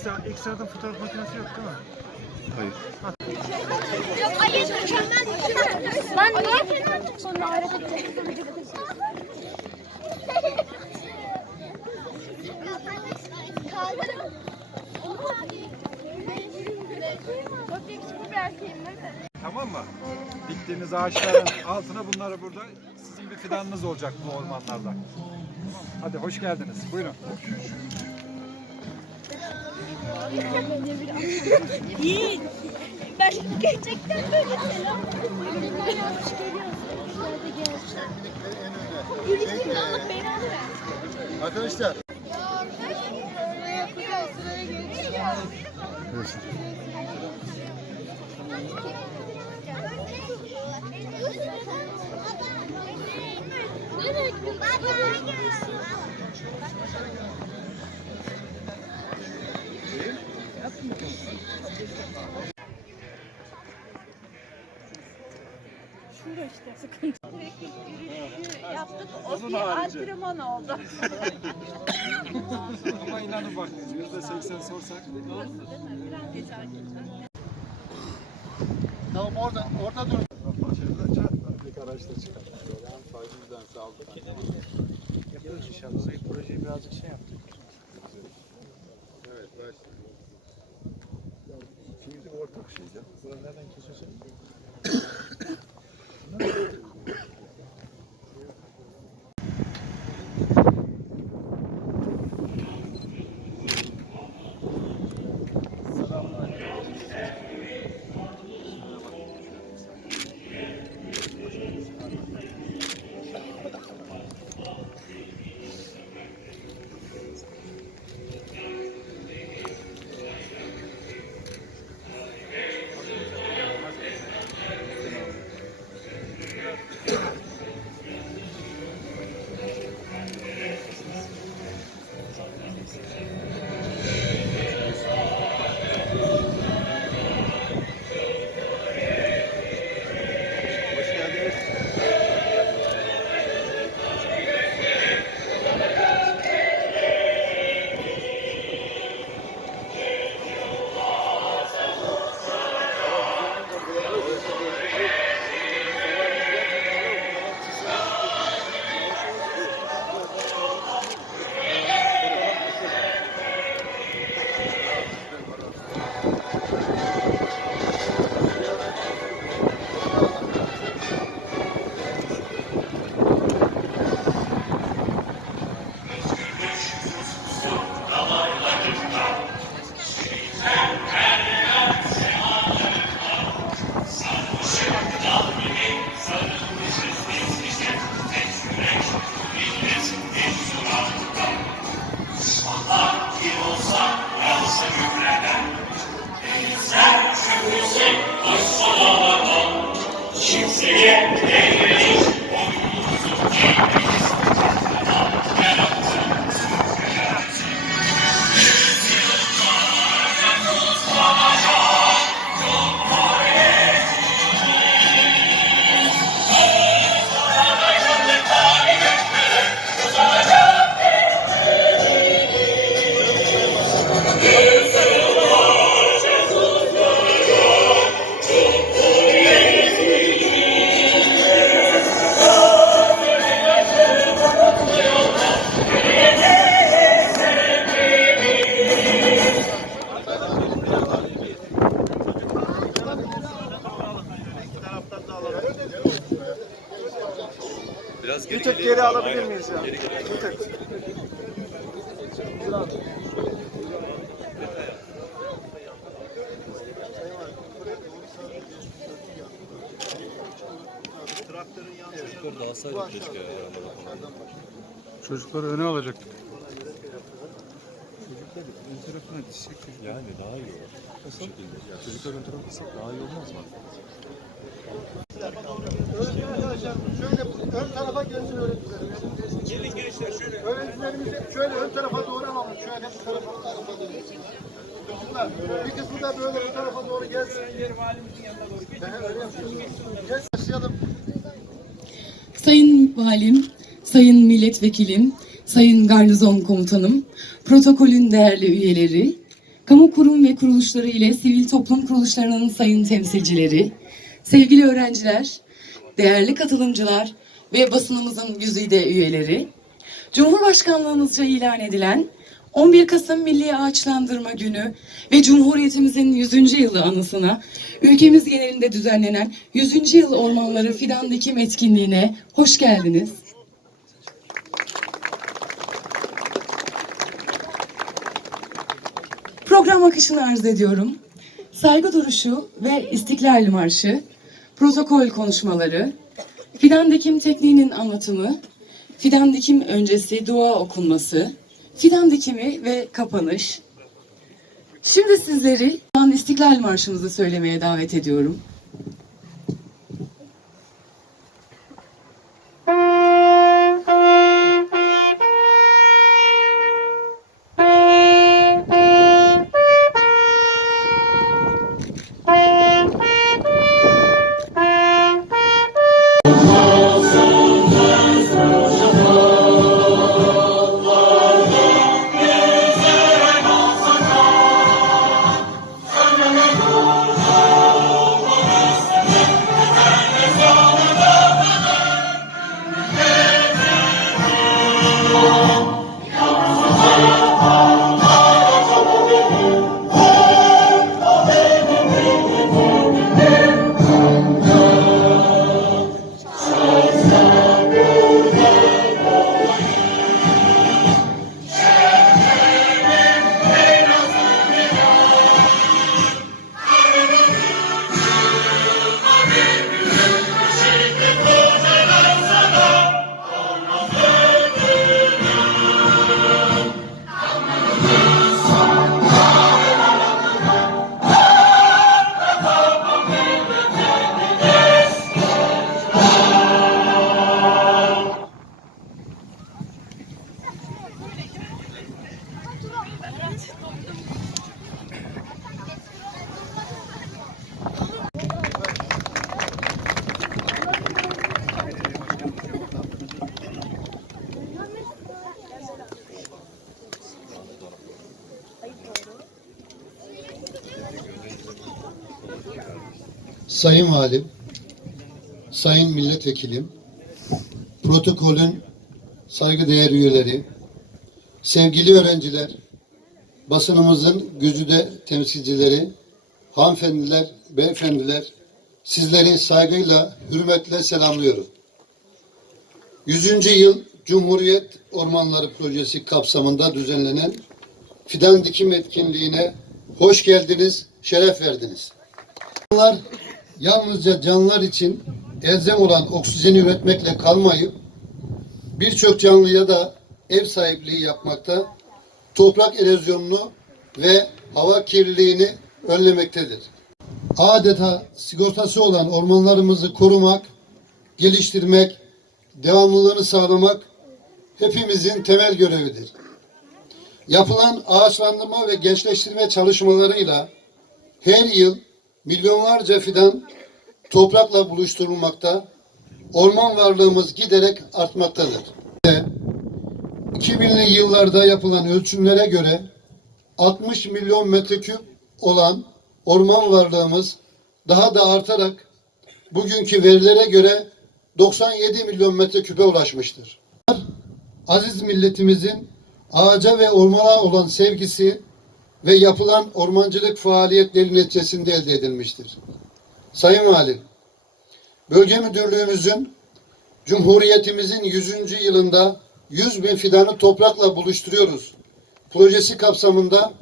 Ekstra, ekstradan fotoğraf makinesi yok değil mi? Hayır. Hayır mükemmel. Lan niye? Sonra ayrı Tamam mı? Diktiğiniz ağaçların altına bunları burada sizin bir fidanınız olacak bu ormanlarda. Hadi hoş geldiniz. Buyurun. Yiğit. Ben gerçekten böyle selam. Ben yanlış görüyorum. Arkadaşlar. Nereye işte sıkıntı. Yaptık. O bir antrenman oldu. Ama inanın bak yüzde seksen sorsak. Biraz geçer Tamam orada, orada dur. Bir araçta çıkar. Yapıyoruz inşallah. Bu projeyi birazcık şey yaptık. Çocukları öne alacaktık. Ön tarafına dizsek Yani daha iyi olur. Nasıl? Çocuklar ön tarafa dizsek daha iyi olmaz mı? Arkadaşlar şöyle ön tarafa gelsin öğrencilerimiz. Gelin gençler şöyle. Öğrencilerimizi şöyle ön tarafa doğru alalım. Şöyle bu tarafa doğru. Kısımlar, Bir kısmı böyle bu tarafa doğru gelsin. Gel başlayalım. Sayın Valim, Sayın Milletvekilim, Sayın Garnizon Komutanım, protokolün değerli üyeleri, kamu kurum ve kuruluşları ile sivil toplum kuruluşlarının sayın temsilcileri, sevgili öğrenciler, değerli katılımcılar ve basınımızın güzide üyeleri, Cumhurbaşkanlığımızca ilan edilen 11 Kasım Milli Ağaçlandırma Günü ve Cumhuriyetimizin 100. yılı anısına ülkemiz genelinde düzenlenen 100. yıl ormanları fidan dikim etkinliğine hoş geldiniz. Program akışını arz ediyorum. Saygı duruşu ve İstiklal Marşı, protokol konuşmaları, fidan dikim tekniğinin anlatımı, fidan dikim öncesi dua okunması, fidan dikimi ve kapanış. Şimdi sizleri İstiklal Marşımızı söylemeye davet ediyorum. Sayın Valim, Sayın Milletvekilim, protokolün saygıdeğer üyeleri, sevgili öğrenciler, basınımızın güzide temsilcileri, hanımefendiler, beyefendiler, sizleri saygıyla, hürmetle selamlıyorum. 100. yıl Cumhuriyet Ormanları Projesi kapsamında düzenlenen fidan dikim etkinliğine hoş geldiniz, şeref verdiniz. Yalnızca canlılar için elzem olan oksijeni üretmekle kalmayıp birçok canlıya da ev sahipliği yapmakta, toprak erozyonunu ve hava kirliliğini önlemektedir. Adeta sigortası olan ormanlarımızı korumak, geliştirmek, devamlılığını sağlamak hepimizin temel görevidir. Yapılan ağaçlandırma ve gençleştirme çalışmalarıyla her yıl milyonlarca fidan toprakla buluşturulmakta, orman varlığımız giderek artmaktadır. 2000'li yıllarda yapılan ölçümlere göre 60 milyon metreküp olan orman varlığımız daha da artarak bugünkü verilere göre 97 milyon metreküpe ulaşmıştır. Aziz milletimizin ağaca ve ormana olan sevgisi ve yapılan ormancılık faaliyetleri neticesinde elde edilmiştir. Sayın Valim, Bölge Müdürlüğümüzün Cumhuriyetimizin 100. yılında 100 bin fidanı toprakla buluşturuyoruz. Projesi kapsamında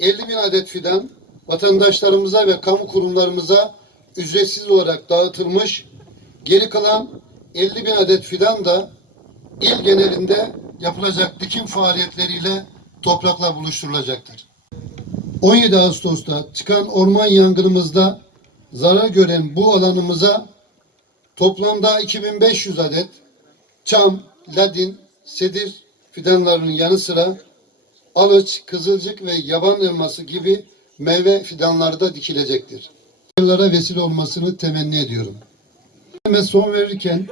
50 bin adet fidan vatandaşlarımıza ve kamu kurumlarımıza ücretsiz olarak dağıtılmış. Geri kalan 50 bin adet fidan da il genelinde yapılacak dikim faaliyetleriyle toprakla buluşturulacaktır. 17 Ağustos'ta çıkan orman yangınımızda zarar gören bu alanımıza toplamda 2500 adet çam, ladin, sedir fidanlarının yanı sıra alıç, kızılcık ve yaban elması gibi meyve fidanları da dikilecektir. Yıllara vesile olmasını temenni ediyorum. Ve son verirken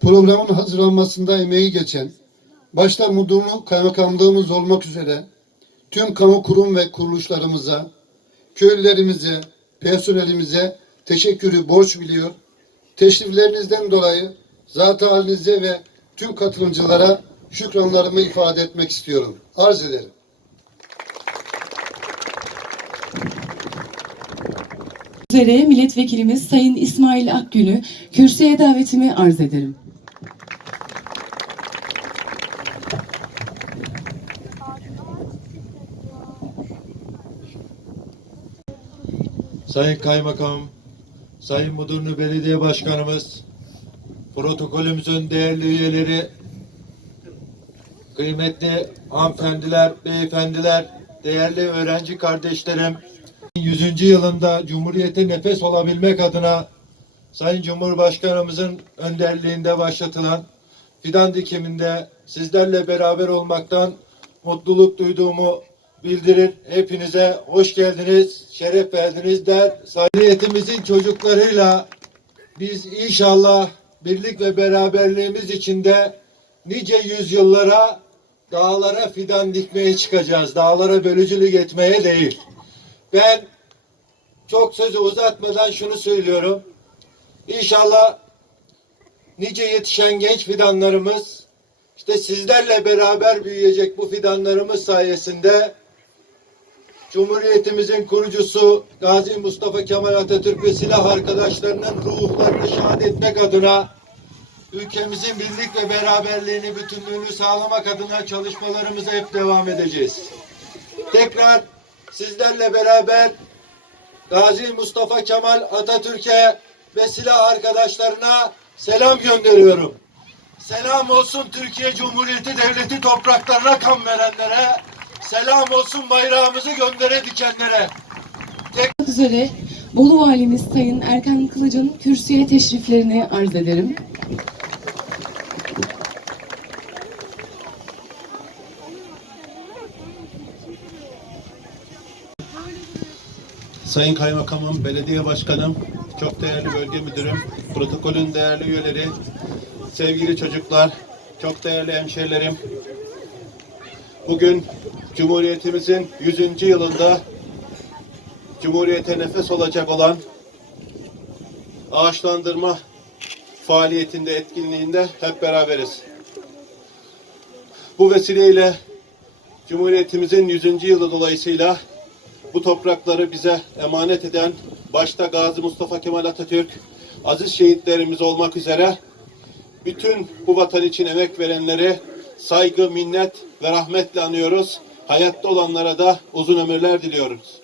programın hazırlanmasında emeği geçen başta Mudurnu Kaymakamlığımız olmak üzere tüm kamu kurum ve kuruluşlarımıza, köylülerimize, personelimize teşekkürü borç biliyor. Teşriflerinizden dolayı zat halinize ve tüm katılımcılara şükranlarımı ifade etmek istiyorum. Arz ederim. Üzere milletvekilimiz Sayın İsmail Akgün'ü kürsüye davetimi arz ederim. Sayın Kaymakam, Sayın Mudurnu Belediye Başkanımız, protokolümüzün değerli üyeleri, kıymetli hanımefendiler, beyefendiler, değerli öğrenci kardeşlerim, 100. yılında Cumhuriyete nefes olabilmek adına Sayın Cumhurbaşkanımızın önderliğinde başlatılan fidan dikiminde sizlerle beraber olmaktan mutluluk duyduğumu bildirir. Hepinize hoş geldiniz, şeref verdiniz der. Saniyetimizin çocuklarıyla biz inşallah birlik ve beraberliğimiz içinde nice yüzyıllara dağlara fidan dikmeye çıkacağız. Dağlara bölücülük etmeye değil. Ben çok sözü uzatmadan şunu söylüyorum. İnşallah nice yetişen genç fidanlarımız işte sizlerle beraber büyüyecek bu fidanlarımız sayesinde Cumhuriyetimizin kurucusu Gazi Mustafa Kemal Atatürk ve silah arkadaşlarının ruhlarını şad etmek adına ülkemizin birlik ve beraberliğini, bütünlüğünü sağlamak adına çalışmalarımıza hep devam edeceğiz. Tekrar sizlerle beraber Gazi Mustafa Kemal Atatürk'e ve silah arkadaşlarına selam gönderiyorum. Selam olsun Türkiye Cumhuriyeti Devleti topraklarına kan verenlere, selam olsun bayrağımızı göndere dikenlere. Olmak üzere Bolu Valimiz Sayın Erkan Kılıç'ın kürsüye teşriflerini arz ederim. Sayın Kaymakamım, Belediye Başkanım, çok değerli bölge müdürüm, protokolün değerli üyeleri, sevgili çocuklar, çok değerli hemşehrilerim. Bugün Cumhuriyetimizin 100. yılında Cumhuriyete nefes olacak olan ağaçlandırma faaliyetinde, etkinliğinde hep beraberiz. Bu vesileyle Cumhuriyetimizin 100. yılı dolayısıyla bu toprakları bize emanet eden başta Gazi Mustafa Kemal Atatürk, aziz şehitlerimiz olmak üzere bütün bu vatan için emek verenleri saygı, minnet ve rahmetle anıyoruz. Hayatta olanlara da uzun ömürler diliyoruz.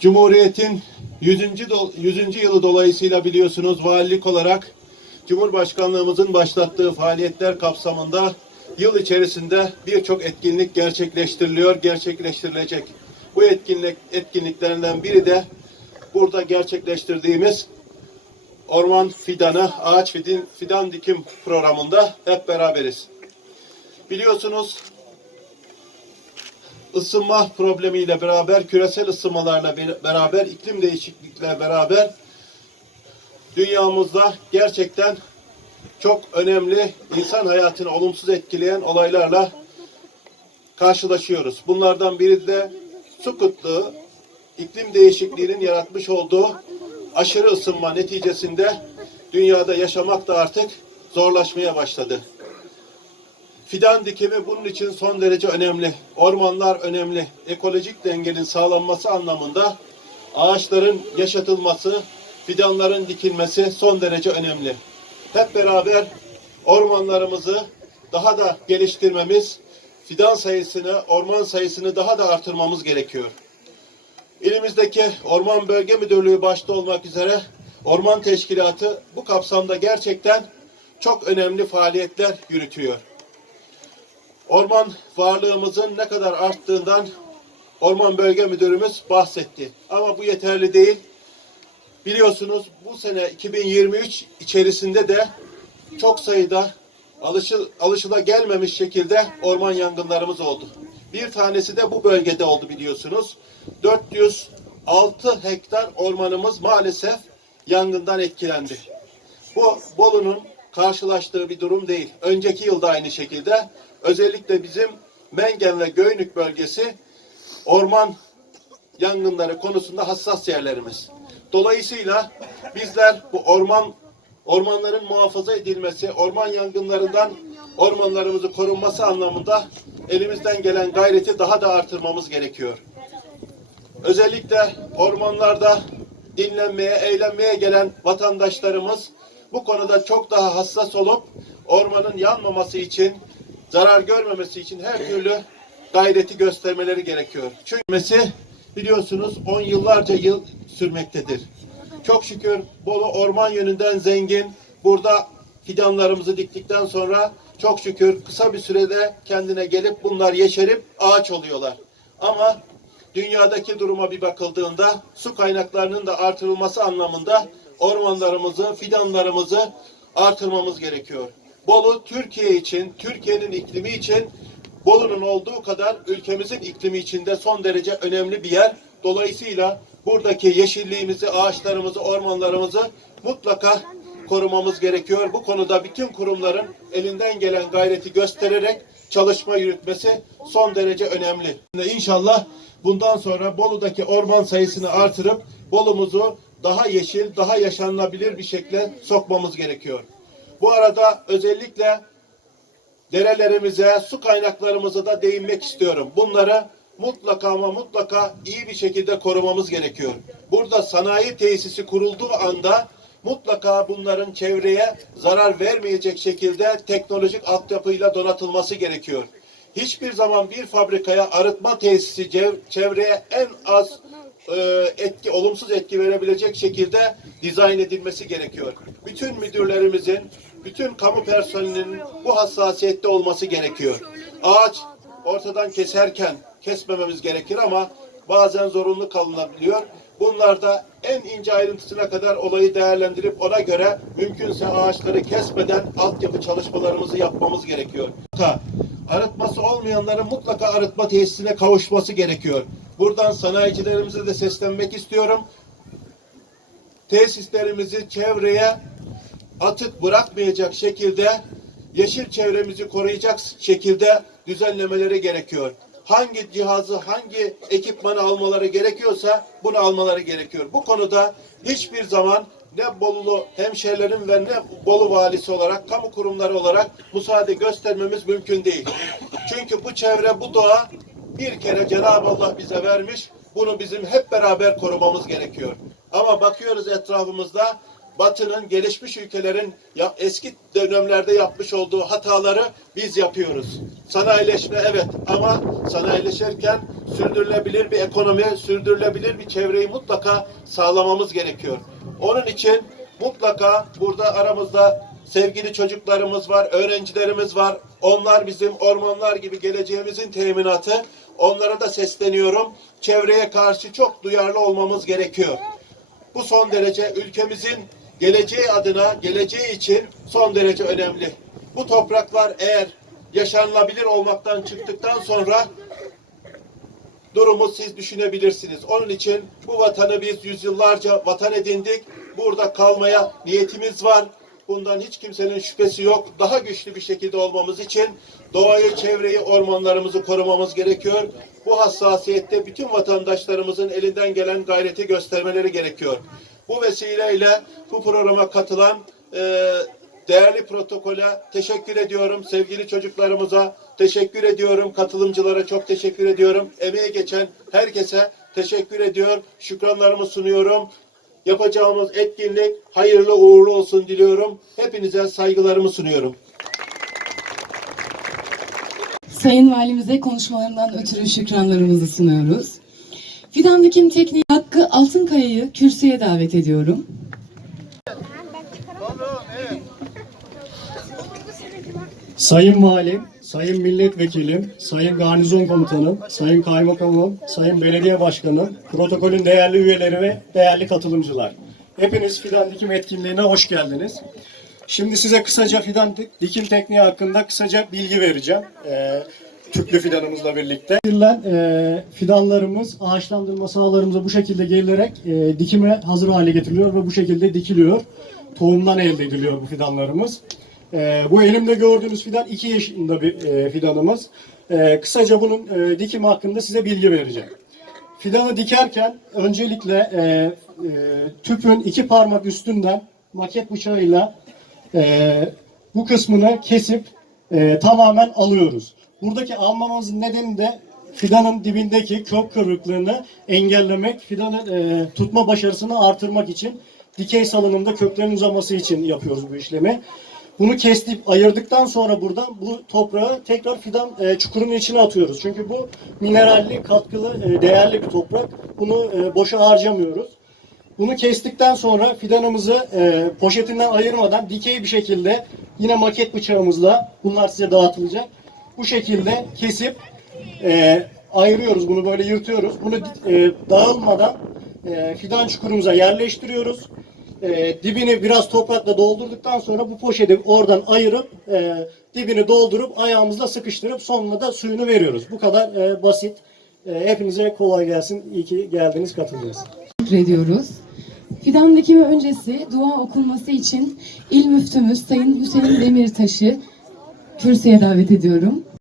Cumhuriyetin 100. do- 100. yılı dolayısıyla biliyorsunuz valilik olarak Cumhurbaşkanlığımızın başlattığı faaliyetler kapsamında yıl içerisinde birçok etkinlik gerçekleştiriliyor, gerçekleştirilecek. Bu etkinlik etkinliklerinden biri de burada gerçekleştirdiğimiz orman fidanı, ağaç fidan, fidan dikim programında hep beraberiz. Biliyorsunuz ısınma problemiyle beraber, küresel ısınmalarla beraber, iklim değişiklikle beraber dünyamızda gerçekten çok önemli insan hayatını olumsuz etkileyen olaylarla karşılaşıyoruz. Bunlardan biri de su kıtlığı, iklim değişikliğinin yaratmış olduğu aşırı ısınma neticesinde dünyada yaşamak da artık zorlaşmaya başladı. Fidan dikimi bunun için son derece önemli. Ormanlar önemli. Ekolojik dengenin sağlanması anlamında ağaçların yaşatılması, fidanların dikilmesi son derece önemli. Hep beraber ormanlarımızı daha da geliştirmemiz, fidan sayısını, orman sayısını daha da artırmamız gerekiyor. İlimizdeki Orman Bölge Müdürlüğü başta olmak üzere Orman Teşkilatı bu kapsamda gerçekten çok önemli faaliyetler yürütüyor. Orman varlığımızın ne kadar arttığından Orman Bölge Müdürümüz bahsetti. Ama bu yeterli değil. Biliyorsunuz bu sene 2023 içerisinde de çok sayıda alışıl, alışıla gelmemiş şekilde orman yangınlarımız oldu. Bir tanesi de bu bölgede oldu biliyorsunuz. 406 hektar ormanımız maalesef yangından etkilendi. Bu Bolu'nun karşılaştığı bir durum değil. Önceki yılda aynı şekilde özellikle bizim Mengen ve Göynük bölgesi orman yangınları konusunda hassas yerlerimiz. Dolayısıyla bizler bu orman ormanların muhafaza edilmesi, orman yangınlarından ormanlarımızı korunması anlamında elimizden gelen gayreti daha da artırmamız gerekiyor. Özellikle ormanlarda dinlenmeye, eğlenmeye gelen vatandaşlarımız bu konuda çok daha hassas olup ormanın yanmaması için, zarar görmemesi için her türlü gayreti göstermeleri gerekiyor. Çünkü biliyorsunuz 10 yıllarca yıl sürmektedir. Çok şükür Bolu orman yönünden zengin. Burada fidanlarımızı diktikten sonra çok şükür kısa bir sürede kendine gelip bunlar yeşerip ağaç oluyorlar. Ama dünyadaki duruma bir bakıldığında su kaynaklarının da artırılması anlamında ormanlarımızı, fidanlarımızı artırmamız gerekiyor. Bolu Türkiye için, Türkiye'nin iklimi için Bolu'nun olduğu kadar ülkemizin iklimi içinde son derece önemli bir yer. Dolayısıyla buradaki yeşilliğimizi, ağaçlarımızı, ormanlarımızı mutlaka korumamız gerekiyor. Bu konuda bütün kurumların elinden gelen gayreti göstererek çalışma yürütmesi son derece önemli. İnşallah bundan sonra Bolu'daki orman sayısını artırıp Bolu'muzu daha yeşil, daha yaşanılabilir bir şekle sokmamız gerekiyor. Bu arada özellikle derelerimize, su kaynaklarımıza da değinmek istiyorum. Bunları mutlaka ama mutlaka iyi bir şekilde korumamız gerekiyor. Burada sanayi tesisi kurulduğu anda mutlaka bunların çevreye zarar vermeyecek şekilde teknolojik altyapıyla donatılması gerekiyor. Hiçbir zaman bir fabrikaya arıtma tesisi çevreye en az etki, olumsuz etki verebilecek şekilde dizayn edilmesi gerekiyor. Bütün müdürlerimizin, bütün kamu personelinin bu hassasiyette olması gerekiyor. Ağaç ortadan keserken kesmememiz gerekir ama bazen zorunlu kalınabiliyor. Bunlarda en ince ayrıntısına kadar olayı değerlendirip ona göre mümkünse ağaçları kesmeden altyapı çalışmalarımızı yapmamız gerekiyor. Arıtması olmayanların mutlaka arıtma tesisine kavuşması gerekiyor. Buradan sanayicilerimize de seslenmek istiyorum. Tesislerimizi çevreye atık bırakmayacak şekilde yeşil çevremizi koruyacak şekilde düzenlemeleri gerekiyor. Hangi cihazı, hangi ekipmanı almaları gerekiyorsa bunu almaları gerekiyor. Bu konuda hiçbir zaman ne Bolulu hemşehrilerin ve ne Bolu valisi olarak, kamu kurumları olarak müsaade göstermemiz mümkün değil. Çünkü bu çevre, bu doğa bir kere Cenab-ı Allah bize vermiş. Bunu bizim hep beraber korumamız gerekiyor. Ama bakıyoruz etrafımızda Batı'nın gelişmiş ülkelerin ya eski dönemlerde yapmış olduğu hataları biz yapıyoruz. Sanayileşme evet ama sanayileşirken sürdürülebilir bir ekonomi, sürdürülebilir bir çevreyi mutlaka sağlamamız gerekiyor. Onun için mutlaka burada aramızda sevgili çocuklarımız var, öğrencilerimiz var. Onlar bizim ormanlar gibi geleceğimizin teminatı. Onlara da sesleniyorum. Çevreye karşı çok duyarlı olmamız gerekiyor. Bu son derece ülkemizin geleceği adına, geleceği için son derece önemli. Bu topraklar eğer yaşanılabilir olmaktan çıktıktan sonra durumu siz düşünebilirsiniz. Onun için bu vatanı biz yüzyıllarca vatan edindik. Burada kalmaya niyetimiz var. Bundan hiç kimsenin şüphesi yok. Daha güçlü bir şekilde olmamız için doğayı, çevreyi, ormanlarımızı korumamız gerekiyor. Bu hassasiyette bütün vatandaşlarımızın elinden gelen gayreti göstermeleri gerekiyor. Bu vesileyle bu programa katılan e, değerli protokole teşekkür ediyorum. Sevgili çocuklarımıza teşekkür ediyorum. Katılımcılara çok teşekkür ediyorum. Emeğe geçen herkese teşekkür ediyor. Şükranlarımı sunuyorum. Yapacağımız etkinlik hayırlı uğurlu olsun diliyorum. Hepinize saygılarımı sunuyorum. Sayın Valimize konuşmalarından ötürü şükranlarımızı sunuyoruz. Fidan Dikim Tekniği Hakkı Altınkaya'yı kürsüye davet ediyorum. Sayın Valim, Sayın Milletvekilim, Sayın Garnizon Komutanım, Sayın Kaymakamım, Sayın Belediye Başkanım, protokolün değerli üyeleri ve değerli katılımcılar. Hepiniz fidan dikim etkinliğine hoş geldiniz. Şimdi size kısaca fidan dik- dikim tekniği hakkında kısaca bilgi vereceğim. Ee, tüplü fidanımızla birlikte. Verilen e, fidanlarımız ağaçlandırma sahalarımıza bu şekilde gelinerek e, dikime hazır hale getiriliyor ve bu şekilde dikiliyor. Tohumdan elde ediliyor bu fidanlarımız. Ee, bu elimde gördüğünüz fidan 2 yaşında bir e, fidanımız. E, kısaca bunun e, dikimi hakkında size bilgi vereceğim. Fidanı dikerken öncelikle e, e, tüpün iki parmak üstünden maket bıçağıyla e, bu kısmını kesip e, tamamen alıyoruz. Buradaki almamızın nedeni de fidanın dibindeki kök kırıklığını engellemek, fidanın e, tutma başarısını artırmak için dikey salınımda köklerin uzaması için yapıyoruz bu işlemi. Bunu kesip ayırdıktan sonra buradan bu toprağı tekrar fidan e, çukurunun içine atıyoruz. Çünkü bu mineralli, katkılı, e, değerli bir toprak. Bunu e, boşa harcamıyoruz. Bunu kestikten sonra fidanımızı e, poşetinden ayırmadan dikey bir şekilde yine maket bıçağımızla bunlar size dağıtılacak. Bu şekilde kesip e, ayırıyoruz. Bunu böyle yırtıyoruz. Bunu e, dağılmadan e, fidan çukurumuza yerleştiriyoruz. E, dibini biraz toprakla doldurduktan sonra bu poşeti oradan ayırıp e, dibini doldurup ayağımızla sıkıştırıp sonuna da suyunu veriyoruz. Bu kadar e, basit. E, hepinize kolay gelsin. İyi ki geldiniz, katıldınız. teşekkür ediyoruz. Fidan dikimi öncesi dua okunması için İl Müftümüz Sayın Hüseyin Demirtaş'ı kürsüye davet ediyorum.